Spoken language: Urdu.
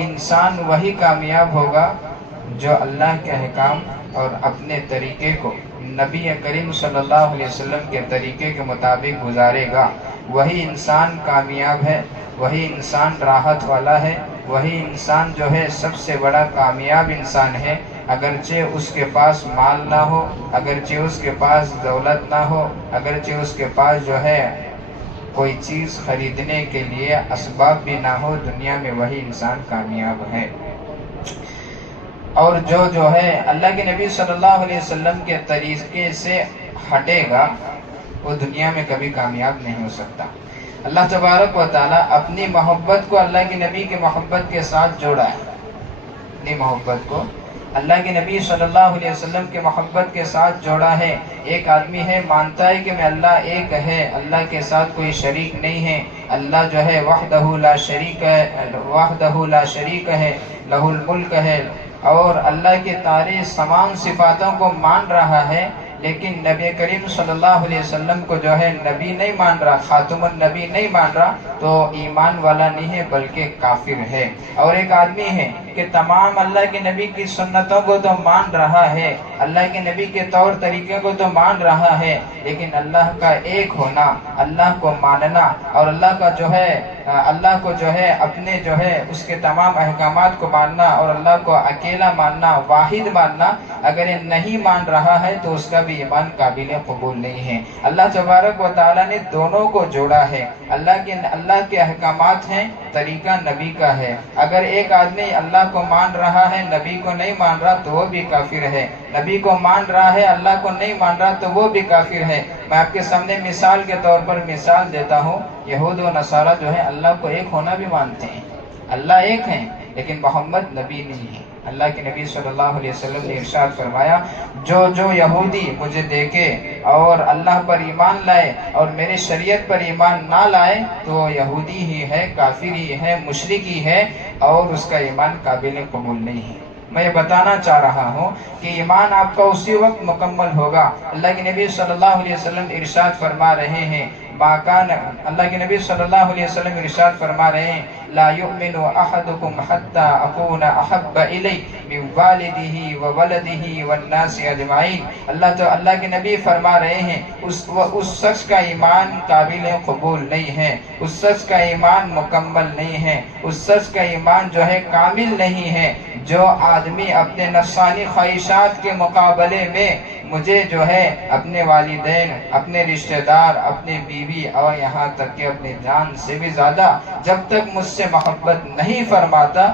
انسان وہی کامیاب ہوگا جو اللہ کے احکام اور اپنے طریقے کو نبی کریم صلی اللہ علیہ وسلم کے طریقے کے مطابق گزارے گا۔ وہی انسان کامیاب ہے، وہی انسان راحت والا ہے، وہی انسان جو ہے سب سے بڑا کامیاب انسان ہے۔ اگرچہ اس کے پاس مال نہ ہو، اگرچہ اس کے پاس دولت نہ ہو، اگرچہ اس کے پاس جو ہے کوئی چیز خریدنے کے لیے اسباب بھی نہ ہو، دنیا میں وہی انسان کامیاب ہے۔ اور جو ہے اللہ کے نبی صلی اللہ علیہ وسلم کے طریقے سے ہٹے گا وہ دنیا میں کبھی کامیاب نہیں ہو سکتا۔ اللہ تبارک و تعالیٰ اپنی محبت کو اللہ کے نبی کی محبت کے ساتھ جوڑا ہے۔ اپنی محبت کو اللہ کے نبی صلی اللہ علیہ وسلم کے محبت کے ساتھ جوڑا ہے۔ ایک آدمی ہے مانتا ہے کہ میں اللہ ایک ہے، اللہ کے ساتھ کوئی شریک نہیں ہے، اللہ جو ہے وحدہ لا شریک ہے، وحدہ لا شریک ہے، لہ الملک ہے، اور اللہ کے تمام صفاتوں کو مان رہا ہے، لیکن نبی کریم صلی اللہ علیہ وسلم کو جو ہے نبی نہیں مان رہا، خاتم النبی نہیں مان رہا، تو ایمان والا نہیں ہے بلکہ کافر ہے۔ اور ایک آدمی ہے کہ تمام اللہ کے نبی کی سنتوں کو تو مان رہا ہے، اللہ کے نبی کے طور طریقے کو تو مان رہا ہے، لیکن اللہ کا ایک ہونا، اللہ کو ماننا اور اللہ کا جو ہے اللہ کو جو ہے اپنے جو ہے اس کے تمام احکامات کو ماننا اور اللہ کو اکیلا ماننا، واحد ماننا، اگر یہ نہیں مان رہا ہے تو اس کا بھی ایمان قابل قبول نہیں ہے۔ اللہ تبارک و تعالیٰ نے دونوں کو جوڑا ہے۔ اللہ کے احکامات ہیں، طریقہ نبی کا ہے۔ اگر ایک آدمی اللہ کو مان رہا ہے، نبی کو نہیں مان رہا تو وہ بھی کافر ہے، نبی کو مان رہا ہے، اللہ کو نہیں مان رہا تو وہ بھی کافر ہے۔ میں آپ کے سامنے مثال کے طور پر مثال دیتا ہوں، یہود و نصارہ جو ہے اللہ کو ایک ہونا بھی مانتے ہیں، اللہ ایک ہیں لیکن محمد نبی نہیں ہے۔ اللہ کے نبی صلی اللہ علیہ وسلم نے ارشاد فرمایا، جو یہودی مجھے دیکھے اور اللہ پر ایمان لائے اور میرے شریعت پر ایمان نہ لائے تو وہ یہودی ہی ہے، کافر ہی ہے، مشرک ہی ہے، اور اس کا ایمان قابل قبول نہیں ہے۔ میں یہ بتانا چاہ رہا ہوں کہ ایمان آپ کا اسی وقت مکمل ہوگا۔ اللہ کے نبی صلی اللہ علیہ وسلم ارشاد فرما رہے ہیں، اللہ کے نبی صلی اللہ علیہ وسلم ارشاد فرما رہے ہیں، لا یؤمن احدکم حتی اکون احب الی من والدہ وولدہ والناس اجمعین۔ اللہ کے نبی فرما رہے ہیں اس شخص کا ایمان قابل قبول نہیں ہے، اس شخص کا ایمان مکمل نہیں ہے، اس شخص کا ایمان جو ہے کامل نہیں ہے جو آدمی اپنے نفسانی خواہشات کے مقابلے میں مجھے جو ہے اپنے والدین، اپنے رشتہ دار، اپنے بیوی اور یہاں تک کہ اپنی جان سے بھی زیادہ جب تک مجھ سے محبت نہیں فرماتا